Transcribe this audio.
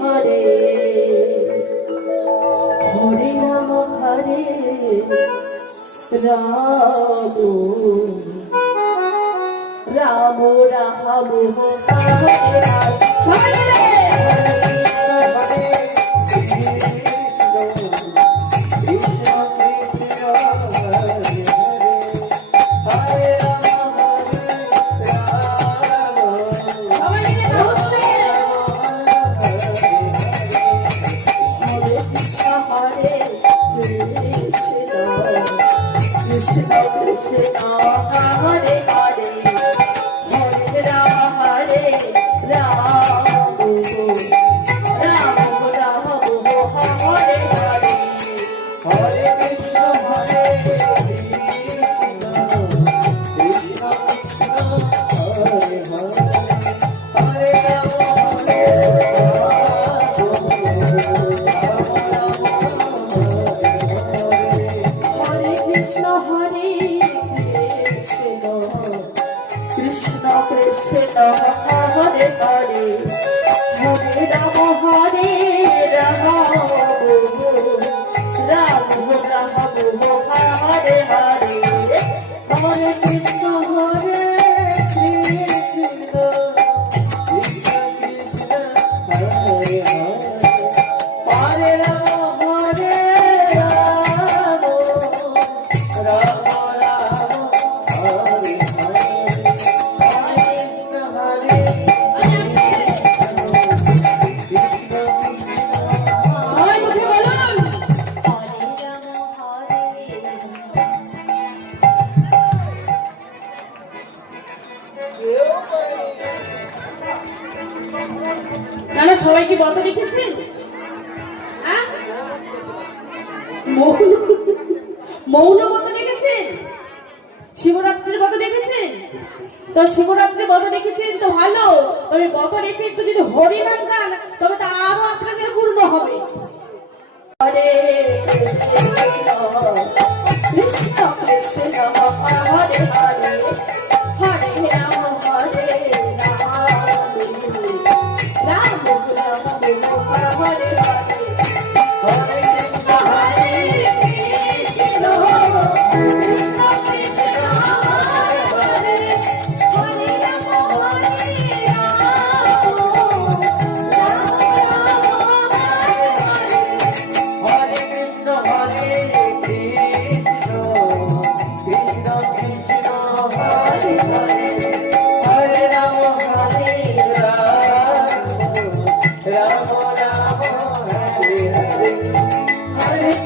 হরে হরে নাম হরে রাম। রাম রাম হরে Ram. Hare Rama হরে কৃষ্ণ হরে সবাই কি বত রেখেছেন হ্যাঁ? মৌন মৌন বত শিবরাত্রির বত রেখেছেন তো শিবরাত্রি বত রেখেছেন তো ভালো, তবে গত রেখে একটু যদি হরিনাম গান, তবে তা আরও আপনাদের পূর্ণ হবে। হরে কৃষ্ণ কৃষ্ণ